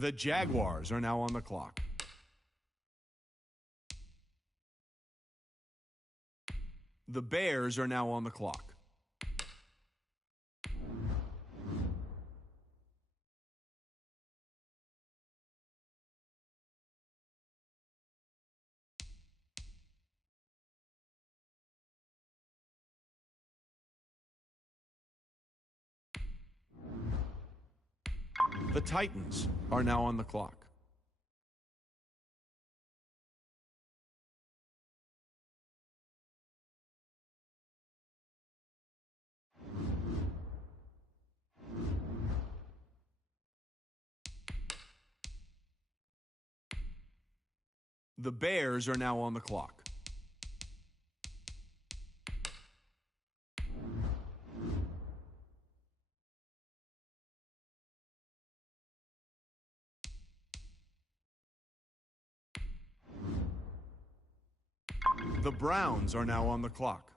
The Jaguars are now on the clock. The Bears are now on the clock. The Titans are now on the clock. The Bears are now on the clock. The Browns are now on the clock.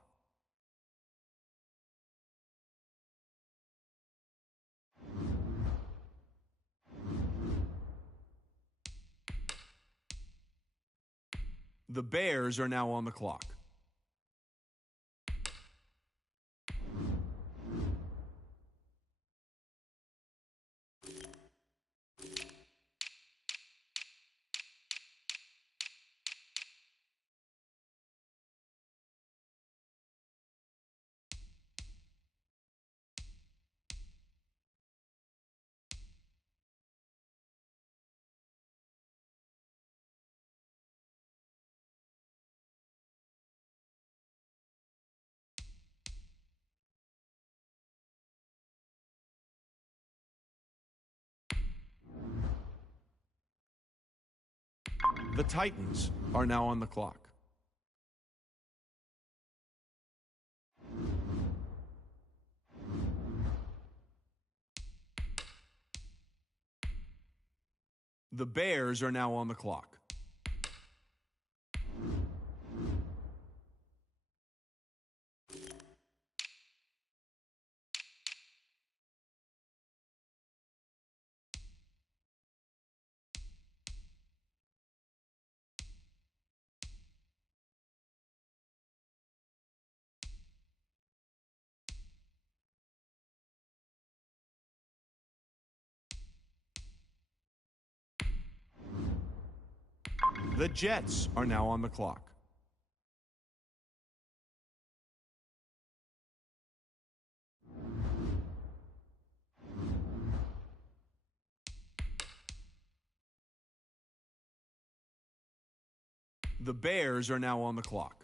The Bears are now on the clock. The Titans are now on the clock. The Bears are now on the clock. The Jets are now on the clock. The Bears are now on the clock.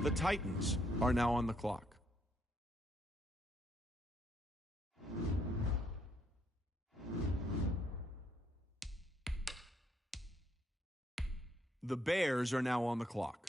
The Titans are now on the clock. The Bears are now on the clock.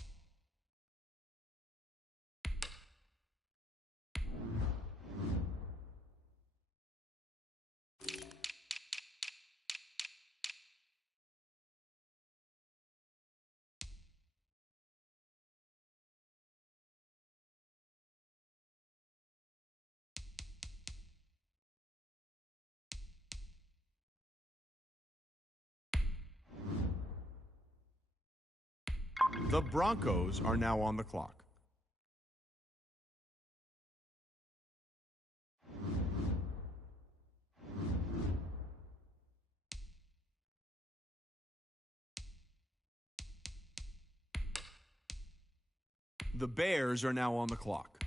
The Broncos are now on the clock. The Bears are now on the clock.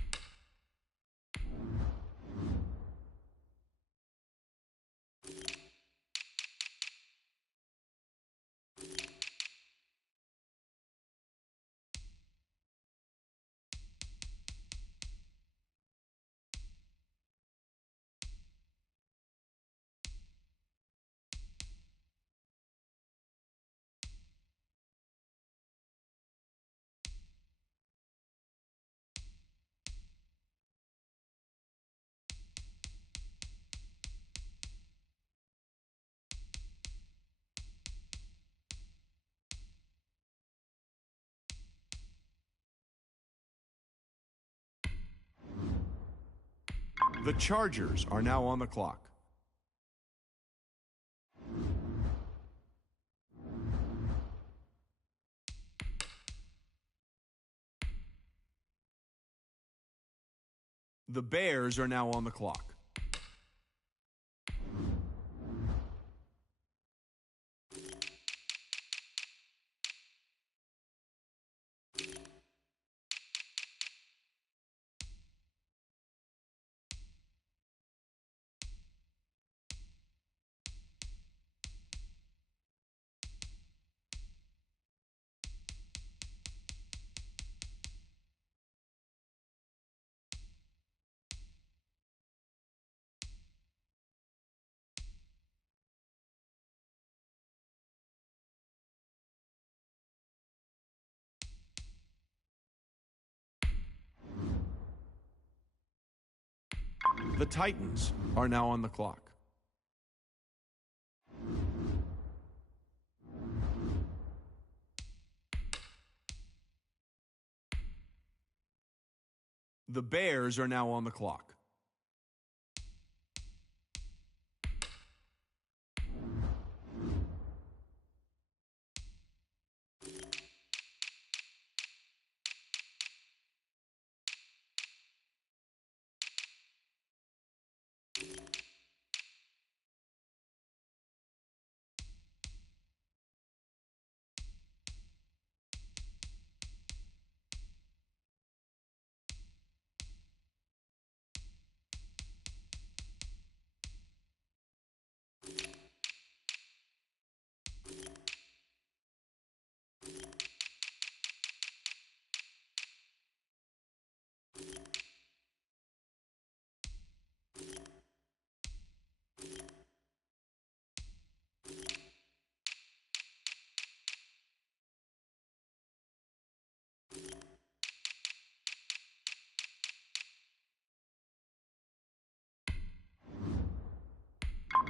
The Chargers are now on the clock. The Bears are now on the clock. The Titans are now on the clock. The Bears are now on the clock.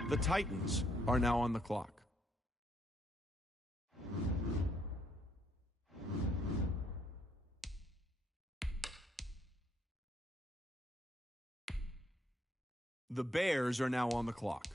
The Titans are now on the clock. The Bears are now on the clock.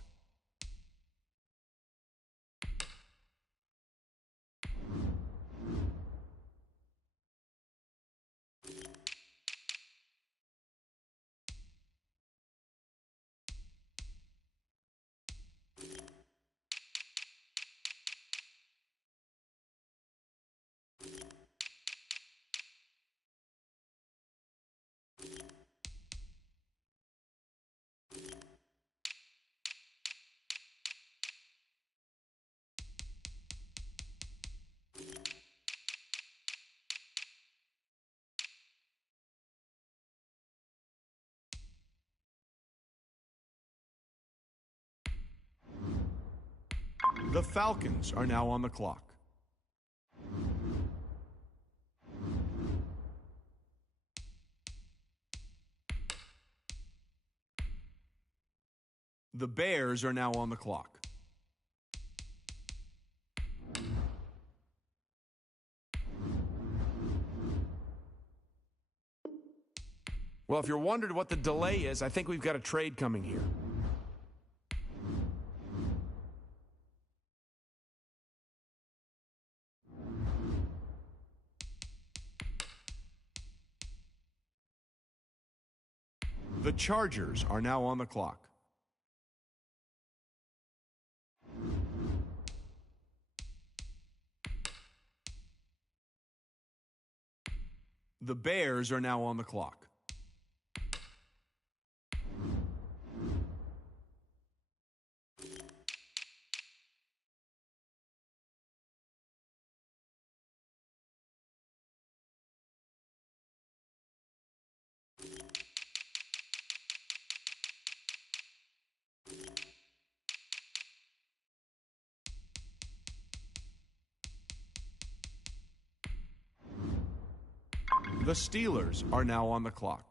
The Falcons are now on the clock. The Bears are now on the clock. Well, if you're wondering what the delay is, I think we've got a trade coming here. The Chargers are now on the clock. The Bears are now on the clock. The Steelers are now on the clock.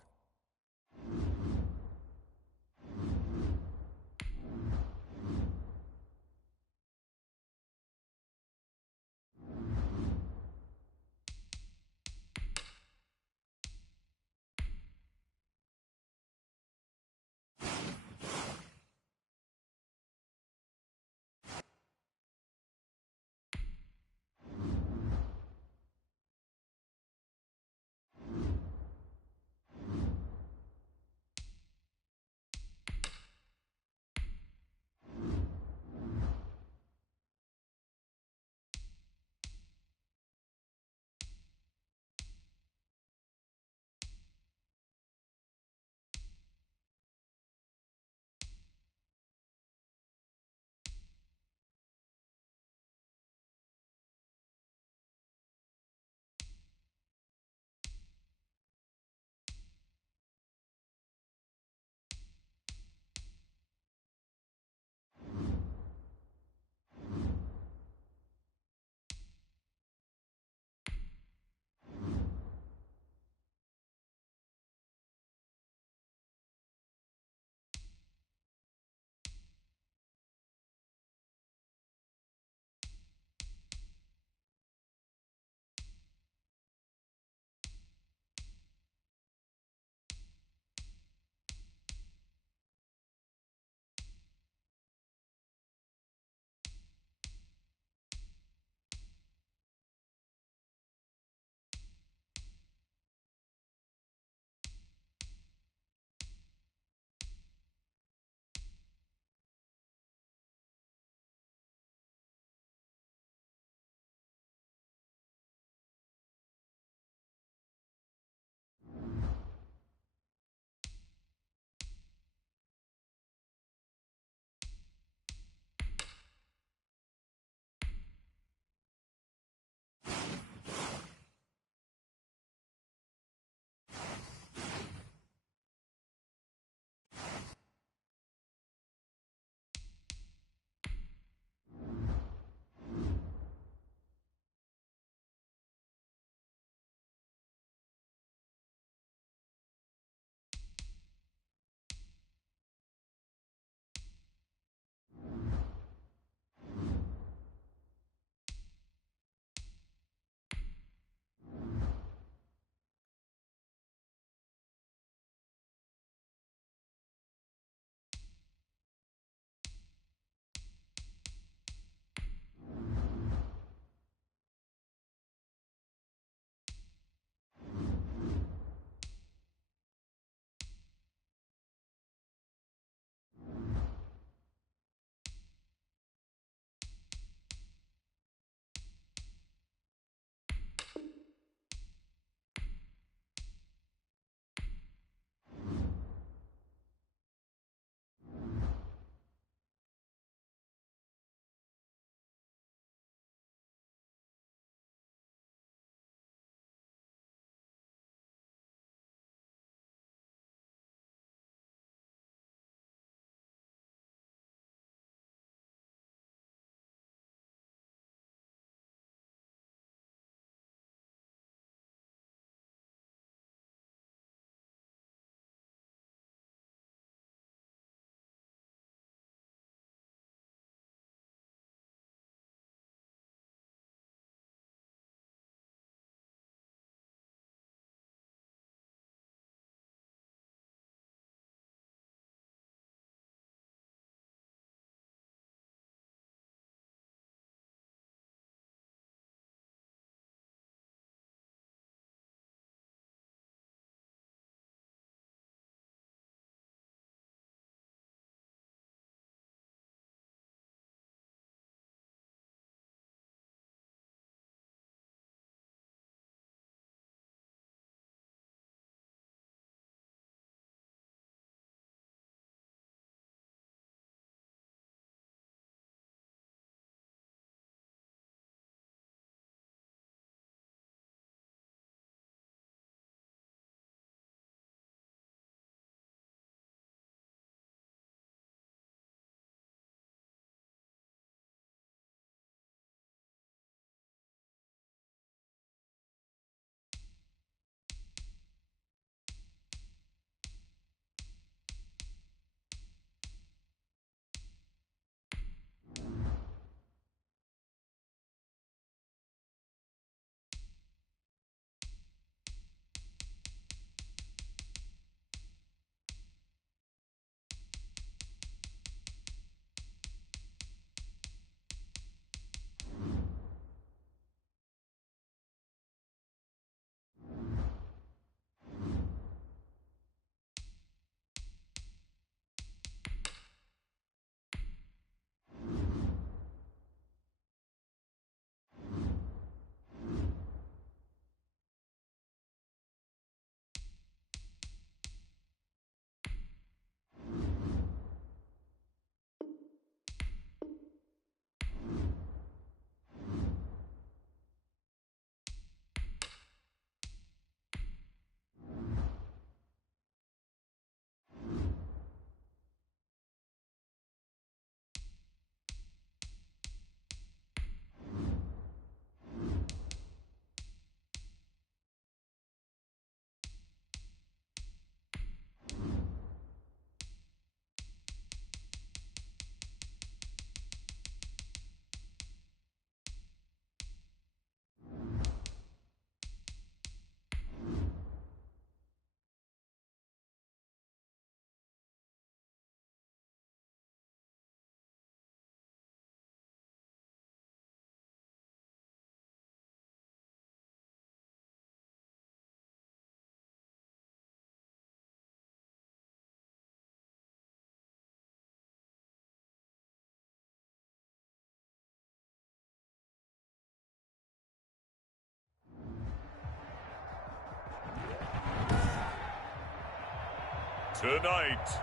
Tonight,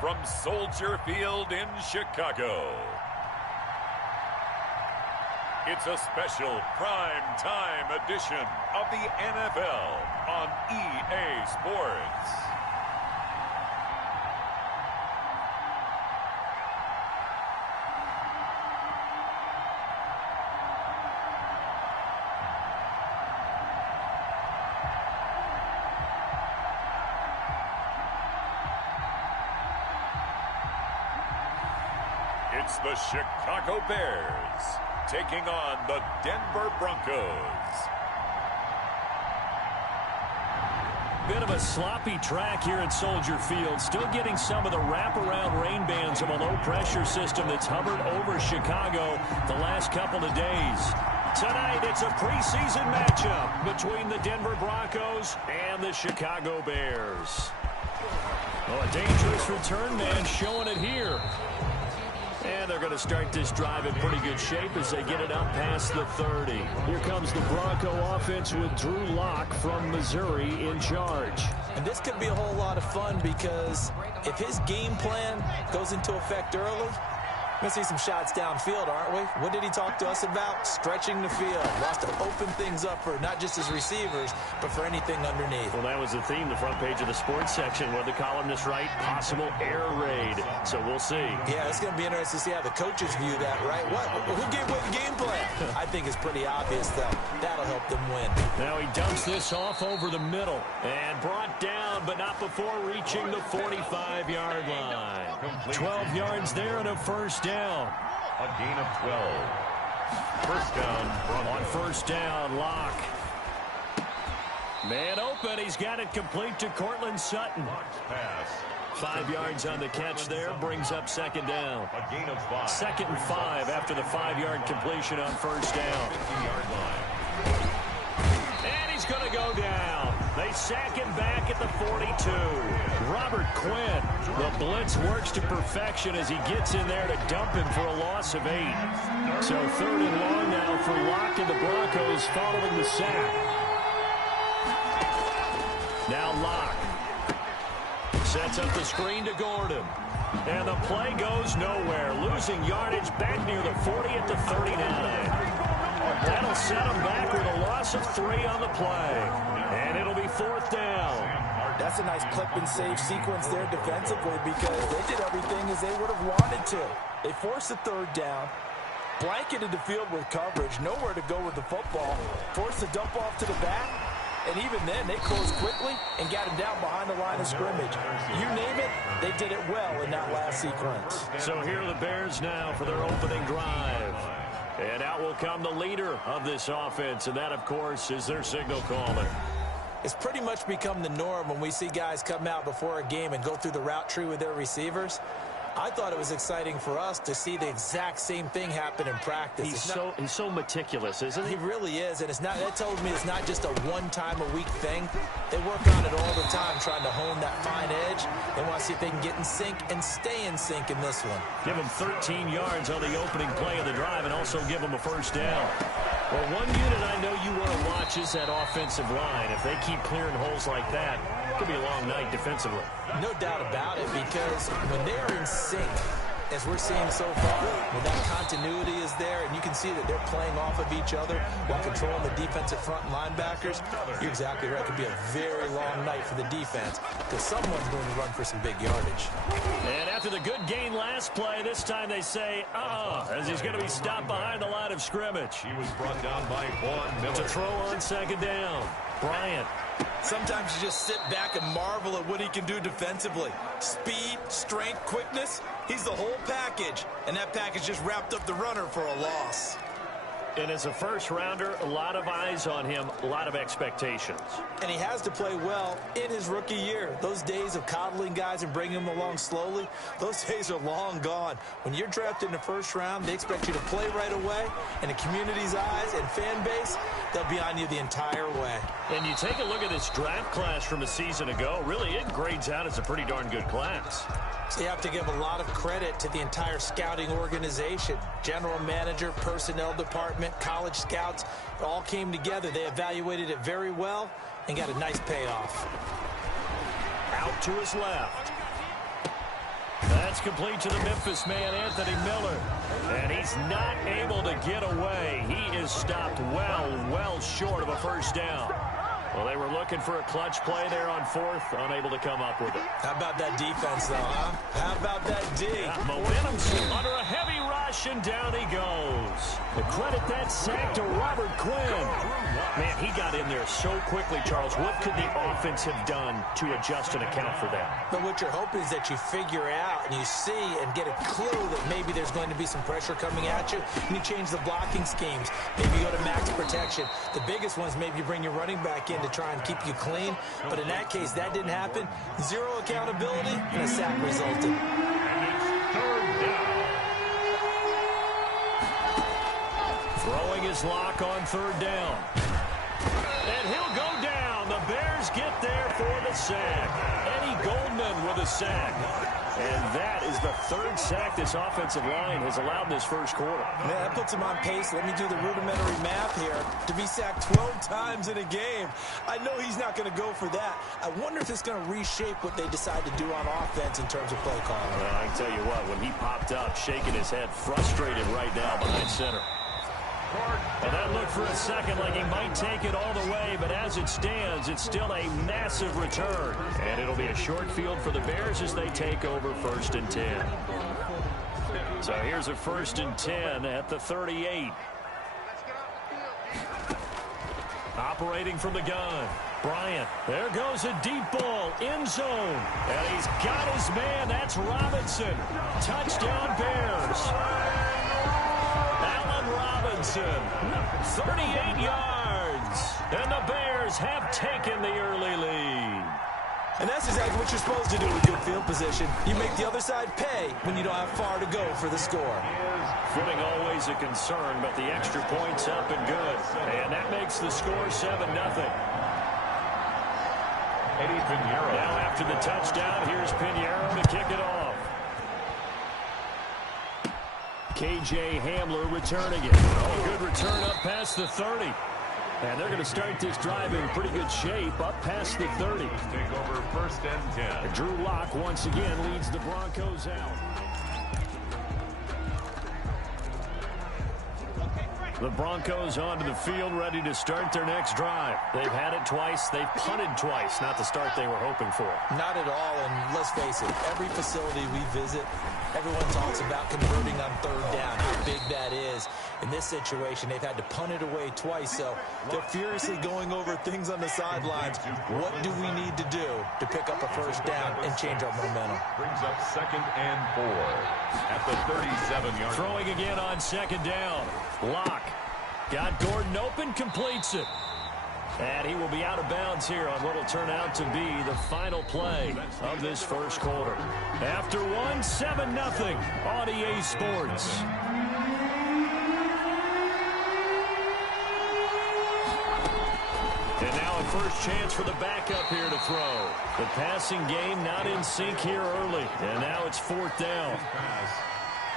from Soldier Field in Chicago, it's a special prime time edition of the NFL on EA Sports. It's the Chicago Bears taking on the Denver Broncos. Bit of a sloppy track here at Soldier Field. Still getting some of the wraparound rain bands of a low-pressure system that's hovered over Chicago the last couple of days. Tonight, it's a preseason matchup between the Denver Broncos and the Chicago Bears. Oh, a dangerous return man showing it here. And they're going to start this drive in pretty good shape as they get it up past the 30. Here comes the Bronco offense with Drew Lock from Missouri in charge. And this could be a whole lot of fun because if his game plan goes into effect early, we're going to see some shots downfield, aren't we? What did he talk to us about? Stretching the field. Wants to open things up for not just his receivers, but for anything underneath. Well, that was the theme, the front page of the sports section, where the columnist write possible air raid. So we'll see. Yeah, it's going to be interesting to see how the coaches view that, right? Who gave away the game plan? I think it's pretty obvious, though. That'll help them win. Now he dumps this off over the middle and brought down, but not before reaching the 45-yard line. 12 yards there and a first down. A gain of 12. First down. On first down, Lock. Man open. He's got it complete to Cortland Sutton. Pass. 5 yards on the catch there. Brings up second down. A gain of 5. Second and 5 after the 5-yard completion on first down. 50-yard line. And he's going to go down. They sack him back at the 42. Robert Quinn. The blitz works to perfection as he gets in there to dump him for a loss of 8. So third and long now for Lock and the Broncos following the sack. Now Lock sets up the screen to Gordon. And the play goes nowhere. Losing yardage back near the 40 at the 39. That'll set him back with a loss of 3 on the play. And it'll be fourth down. That's a nice clip and save sequence there defensively because they did everything as they would have wanted to. They forced the third down, blanketed the field with coverage, nowhere to go with the football, forced the dump off to the back, and even then they closed quickly and got him down behind the line of scrimmage. You name it, they did it well in that last sequence. So here are the Bears now for their opening drive. And out will come the leader of this offense, and that, of course, is their signal caller. It's pretty much become the norm when we see guys come out before a game and go through the route tree with their receivers. I thought it was exciting for us to see the exact same thing happen in practice. He's so meticulous, isn't he? He really is, and it's not. That tells me it's not just a one-time-a-week thing. They work on it all the time, trying to hone that fine edge. They want to see if they can get in sync and stay in sync in this one. Give them 13 yards on the opening play of the drive, and also give them a first down. Well, one unit I know you want to watch is that offensive line. If they keep clearing holes like that, it could be a long night defensively. No doubt about it, because when they are in sync, as we're seeing so far, when that continuity is there, and you can see that they're playing off of each other while controlling the defensive front linebackers, you're exactly right. It could be a very long night for the defense because someone's going to run for some big yardage. And after the good gain last play, this time they say, as he's going to be stopped behind the line of scrimmage. He was brought down by Vaughn Miller. To throw on second down, Bryant. Sometimes you just sit back and marvel at what he can do defensively. Speed, strength, quickness, he's the whole package. And that package just wrapped up the runner for a loss. And as a first-rounder, a lot of eyes on him, a lot of expectations. And he has to play well in his rookie year. Those days of coddling guys and bringing them along slowly, those days are long gone. When you're drafted in the first round, they expect you to play right away. And the community's eyes and fan base, they'll be on you the entire way. And you take a look at this draft class from a season ago, really it grades out as a pretty darn good class. So you have to give a lot of credit to the entire scouting organization. General manager, personnel department, college scouts, it all came together. They evaluated it very well and got a nice payoff. Out to his left. That's complete to the Memphis man, Anthony Miller. And he's not able to get away. He is stopped well short of a first down. Well, they were looking for a clutch play there on fourth, unable to come up with it. How about that defense, though, huh? How about that D? Yeah, momentum under a heavy rush, and down he goes. The credit that sack to Robert Quinn. Man, he got in there so quickly, Charles. What could the offense have done to adjust and account for that? But what you're hoping is that you figure out and you see and get a clue that maybe there's going to be some pressure coming at you, and you change the blocking schemes. Maybe you go to max protection. The biggest one is maybe you bring your running back in to try and keep you clean. But in that case, that didn't happen. Zero accountability, and a sack resulted. And it's third down. Throwing his lock on third down. And he'll go down. The Bears get there for the sack. Eddie Goldman with a sack. And that is the third sack this offensive line has allowed in this first quarter. Man, that puts him on pace. Let me do the rudimentary math here. To be sacked 12 times in a game. I know he's not going to go for that. I wonder if it's going to reshape what they decide to do on offense in terms of play calling. Well, I can tell you what, when he popped up, shaking his head, frustrated right now behind center. And that looked for a second like he might take it all the way, but as it stands, it's still a massive return. And it'll be a short field for the Bears as they take over 1st and 10. So here's a 1st and 10 at the 38. Operating from the gun. Bryant. There goes a deep ball. End zone. And he's got his man. That's Robinson. Touchdown Bears. Robinson, 38 yards, and the Bears have taken the early lead. And that's exactly what you're supposed to do with good field position. You make the other side pay when you don't have far to go for the score. Footing always a concern, but the extra point's up and good. And that makes the score 7-0. Now after the touchdown, here's Pinheiro to kick it off. K.J. Hamler returning it. Oh, good return up past the 30. And they're going to start this drive in pretty good shape up past the 30. Take over 1st and 10. And Drew Lock once again leads the Broncos out. The Broncos onto the field, ready to start their next drive. They've had it twice. They've punted twice. Not the start they were hoping for. Not at all, and let's face it, every facility we visit, everyone talks about converting on third down, how big that is. In this situation, they've had to punt it away twice, so they're furiously going over things on the sidelines. What do we need to do to pick up a first down and change our momentum? Brings up 2nd and 4 at the 37-yard. Throwing again on 2nd down. Lock. Got Gordon open, completes it. And he will be out of bounds here on what will turn out to be the final play of this first quarter. After one, 7-0 on EA Sports. And now a first chance for the backup here to throw. The passing game not in sync here early. And now it's 4th down.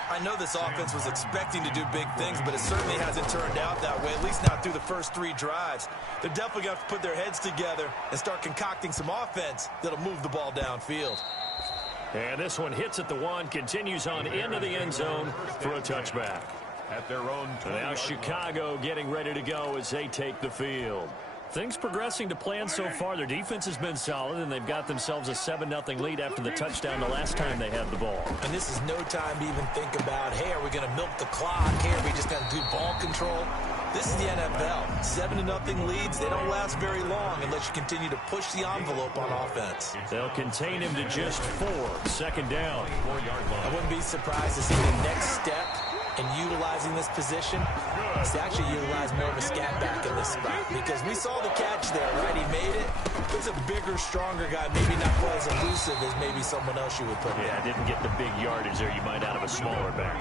I know this offense was expecting to do big things, but it certainly hasn't turned out that way, at least not through the first 3 drives. They're definitely going to have to put their heads together and start concocting some offense that'll move the ball downfield. And this one hits at the 1, continues on into the end zone for a touchback. At their own 20. Now Chicago getting ready to go as they take the field. Things progressing to plan so far. Their defense has been solid, and they've got themselves a 7-0 lead after the touchdown the last time they had the ball. And this is no time to even think about, hey, are we going to milk the clock? Hey, are we just going to do ball control? This is the NFL. 7-0 leads, they don't last very long unless you continue to push the envelope on offense. They'll contain him to just 4. 2nd down. I wouldn't be surprised to see the next step in utilizing this position is to actually utilize more of a scat back in this spot, because we saw the catch there, right? He made it. He's a bigger, stronger guy, maybe not quite as elusive as maybe someone else you would put there. Yeah, didn't get the big yardage there you might out of a smaller back.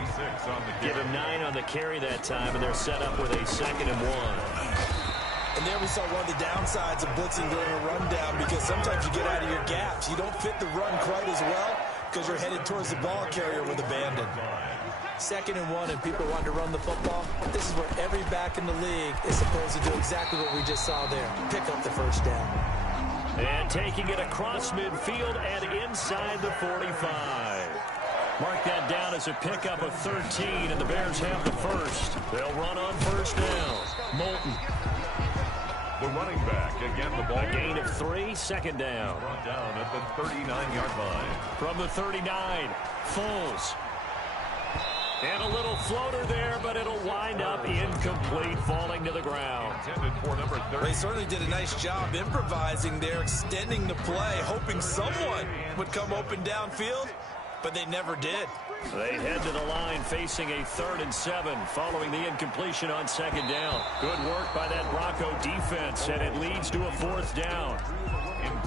Give him 9 on the carry that time, and they're set up with a 2nd and 1. And there we saw one of the downsides of blitzing during a rundown, because sometimes you get out of your gaps. You don't fit the run quite as well because you're headed towards the ball carrier with abandon. 2nd and 1, and people want to run the football. This is where every back in the league is supposed to do exactly what we just saw there. Pick up the first down. And taking it across midfield and inside the 45. Mark that down as a pickup of 13, and the Bears have the first. They'll run on first down. Moulton. The running back again, the ball. A gain of 3, second down. Brought down at the 39-yard line. From the 39, Foles. And a little floater there, but it'll wind up incomplete, falling to the ground. Intended for number 30. They certainly did a nice job improvising there, extending the play, hoping someone would come open downfield, but they never did. They head to the line facing a 3rd and 7 following the incompletion on second down. Good work by that Bronco defense, and it leads to a 4th down.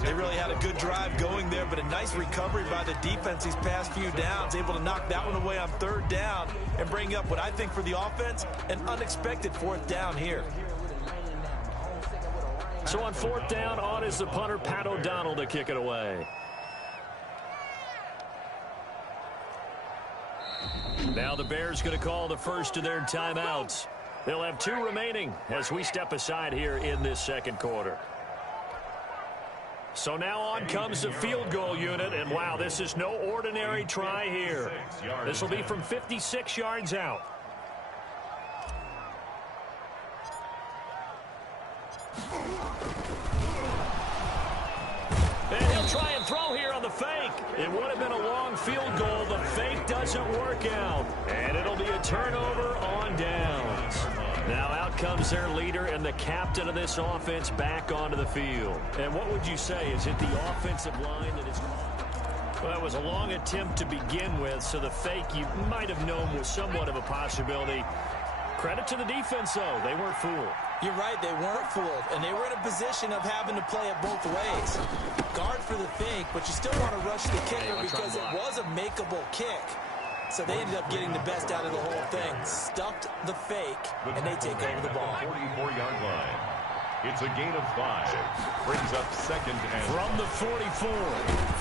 They really had a good drive going there, but a nice recovery by the defense these past few downs, able to knock that one away on 3rd down and bring up what I think for the offense, an unexpected 4th down here. So on 4th down, on is the punter, Pat O'Donnell, to kick it away. Now the Bears going to call the first of their timeouts. They'll have 2 remaining as we step aside here in this second quarter. So now on comes the field goal unit, and wow, this is no ordinary try here. This will be from 56 yards out. And he'll try and throw here on the fake. It would have been a long field goal. The fake doesn't work out. And it'll be a turnover on downs. Now out comes their leader and the captain of this offense back onto the field. And what would you say? Is it the offensive line that is... Well, that was a long attempt to begin with, so the fake you might have known was somewhat of a possibility. Credit to the defense, though. They weren't fooled. You're right, they weren't fooled, and they were in a position of having to play it both ways. Guard for the fake, but you still want to rush the kicker because it was a makeable kick. So they ended up getting the best out of the whole thing. Stuffed the fake, and they take over the ball. 44-yard line. It's a gain of 5. Brings up 2nd and... From the 44.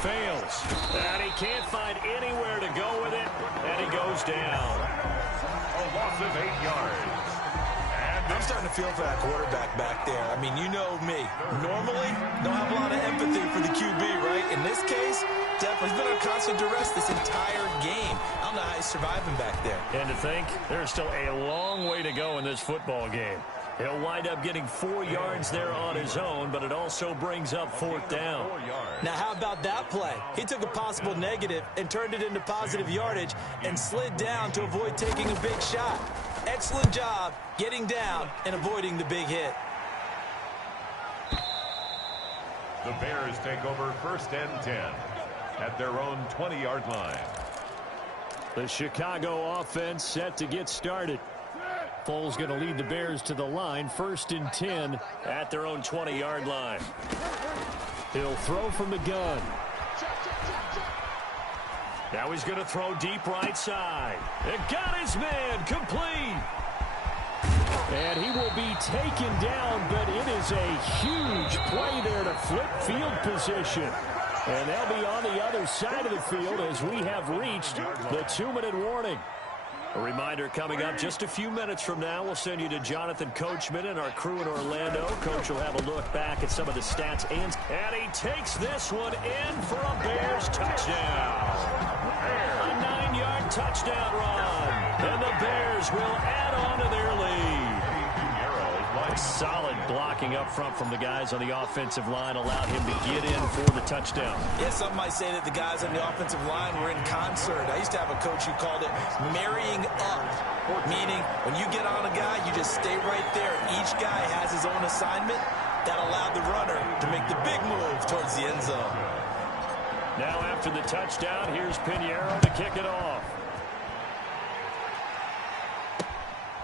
Fails. And he can't find anywhere to go with it, and he goes down. A loss of 8 yards. I'm starting to feel for that quarterback back there. I mean, you know me. Normally, don't have a lot of empathy for the QB, right? In this case, definitely. He's been on constant duress this entire game. I don't know how he's surviving back there. And to think, there's still a long way to go in this football game. He'll wind up getting 4 yards there on his own, but it also brings up 4th down. Now, how about that play? He took a possible negative and turned it into positive yardage and slid down to avoid taking a big shot. Excellent job getting down and avoiding the big hit. The Bears take over 1st and 10 at their own 20-yard line. The Chicago offense set to get started. Foles going to lead the Bears to the line, 1st and 10 at their own 20-yard line. He'll throw from the gun. Now he's going to throw deep right side. It got his man complete. And he will be taken down, but it is a huge play there to flip field position. And they'll be on the other side of the field as we have reached the 2-minute warning. A reminder coming up just a few minutes from now. We'll send you to Jonathan Coachman and our crew in Orlando. Coach will have a look back at some of the stats. And he takes this one in for a Bears touchdown. A 9-yard touchdown run. And the Bears will add on to their lead. Solid blocking up front from the guys on the offensive line allowed him to get in for the touchdown. Yeah, some might say that the guys on the offensive line were in concert. I used to have a coach who called it marrying up, meaning when you get on a guy, you just stay right there. Each guy has his own assignment that allowed the runner to make the big move towards the end zone. Now after the touchdown, here's Pinheiro to kick it off.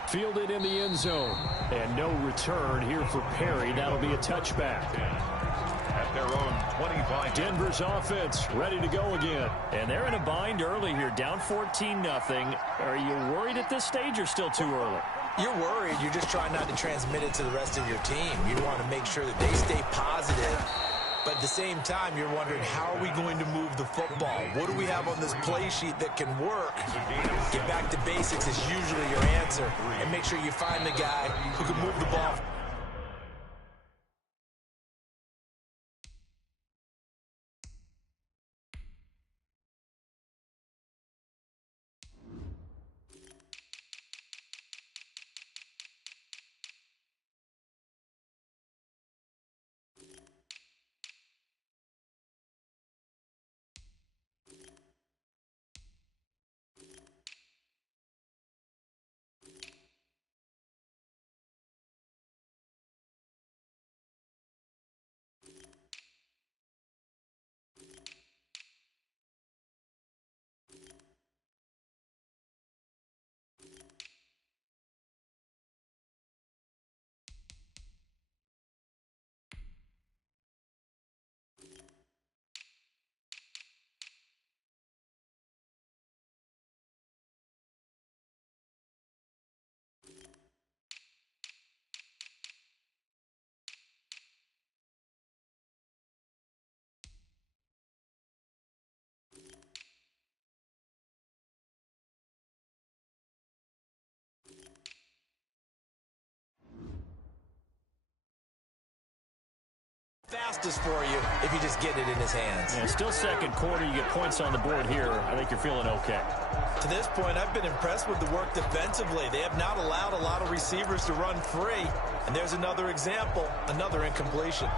Fielded in the end zone. And no return here for Perry. That'll be a touchback. At their own 25. Denver's offense ready to go again. And they're in a bind early here, down 14-0. Are you worried at this stage or still too early? You're worried. You're just trying not to transmit it to the rest of your team. You want to make sure that they stay positive. But at the same time, you're wondering, how are we going to move the football? What do we have on this play sheet that can work? Get back to basics is usually your answer. And make sure you find the guy who can move the ball. justice for you if you just get it in his hands. Yeah, still second quarter. You get points on the board here. I think you're feeling okay. To this point, I've been impressed with the work defensively. They have not allowed a lot of receivers to run free. And there's another example, another incompletion.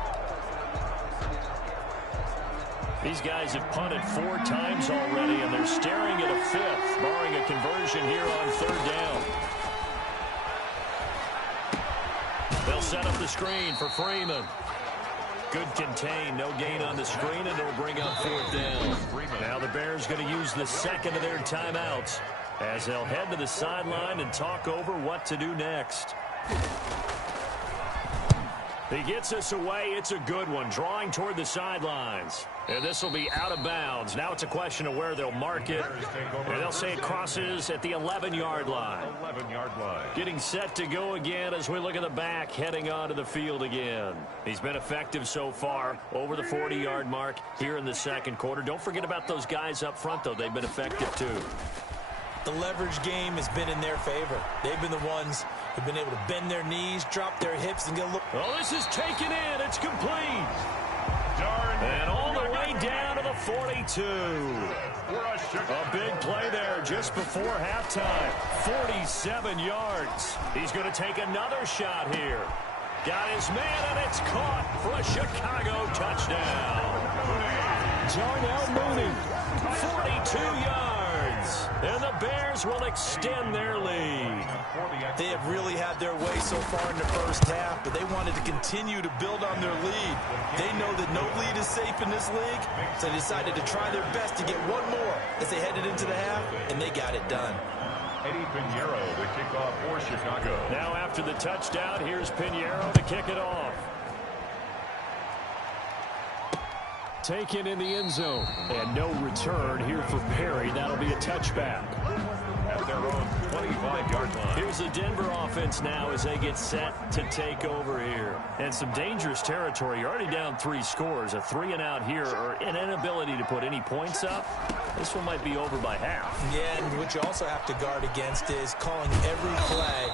These guys have punted 4 times already, and they're staring at a 5th, barring a conversion here on 3rd down. They'll set up the screen for Freeman. Good contain, no gain on the screen, and it'll bring up 4th down. Now the Bears going to use the second of their timeouts as they'll head to the sideline and talk over what to do next. He gets us away. It's a good one, drawing toward the sidelines. And this will be out of bounds. Now it's a question of where they'll mark it. And they'll say it crosses at the 11-yard line. 11-yard line. Getting set to go again as we look at the back, heading onto the field again. He's been effective so far, over the 40-yard mark here in the second quarter. Don't forget about those guys up front, though. They've been effective, too. The leverage game has been in their favor. They've been the ones who've been able to bend their knees, drop their hips, and get a look. Oh, this is taken in. It's complete. And all the way down to the 42. A big play there just before halftime. 47 yards. He's going to take another shot here. Got his man, and it's caught for a Chicago touchdown. Darnell Mooney, 42 yards. And the Bears will extend their lead. They have really had their way so far in the first half, but they wanted to continue to build on their lead. They know that no lead is safe in this league, so they decided to try their best to get one more as they headed into the half, and they got it done. Eddie Pinheiro, the kickoff for Chicago. Now after the touchdown, here's Pinheiro to kick it off. Taken in the end zone. And no return here for Perry. That'll be a touchback. At their own 25-yard line. Here's the Denver offense now as they get set to take over here. And some dangerous territory. You're already down 3 scores. A 3-and-out here, or an inability to put any points up. This one might be over by half. Yeah, and what you also have to guard against is calling every play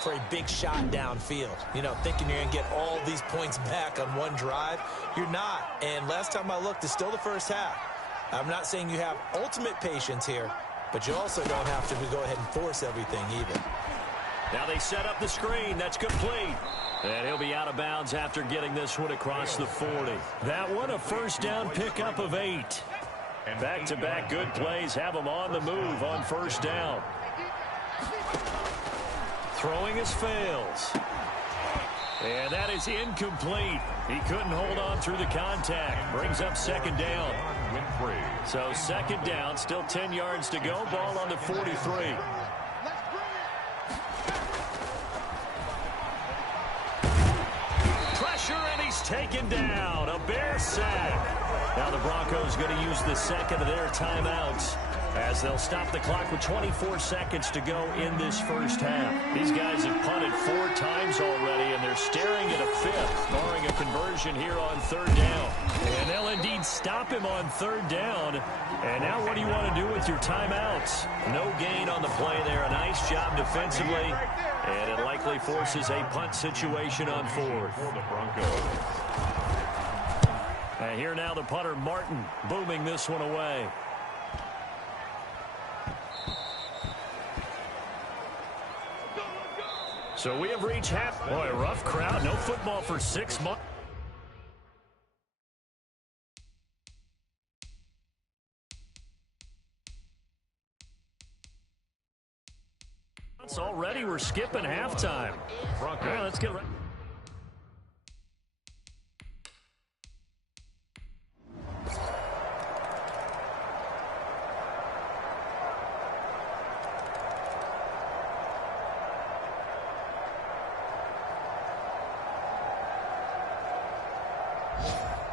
for a big shot downfield. You know, thinking you're going to get all these points back on one drive. You're not. And last time I looked, it's still the first half. I'm not saying you have ultimate patience here, but you also don't have to go ahead and force everything either. Now they set up the screen. That's complete. And he'll be out of bounds after getting this one across the 40. That one a first down pickup of 8. Back-to-back good plays have him on the move on first down. Throwing his fails. And that is incomplete. He couldn't hold on through the contact. Brings up second down. So second down, still 10 yards to go. Ball on the 43. Pressure, and he's taken down. A Bear sack. Now the Broncos going to use the second of their timeouts as they'll stop the clock with 24 seconds to go in this first half. These guys have punted 4 times already, and they're staring at a 5th, barring a conversion here on 3rd down. And they'll indeed stop him on 3rd down. And now what do you want to do with your timeouts? No gain on the play there. A nice job defensively, and it likely forces a punt situation on 4th. For the Broncos. And here now the punter, Martin, booming this one away. So we have reached half. Boy, a rough crowd. No football for 6 months. Already we're skipping halftime. All right, let's get ready.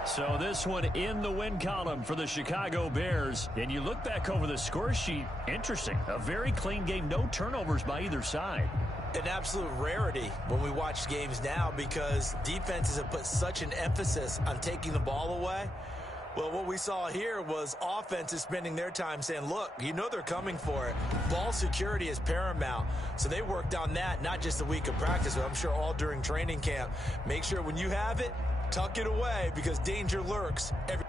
So this one in the win column for the Chicago Bears. And you look back over the score sheet, interesting. A very clean game, no turnovers by either side. An absolute rarity when we watch games now because defenses have put such an emphasis on taking the ball away. Well, what we saw here was offenses spending their time saying, look, you know they're coming for it. Ball security is paramount. So they worked on that, not just a week of practice, but I'm sure all during training camp. Make sure when you have it, Tuck it away because danger lurks every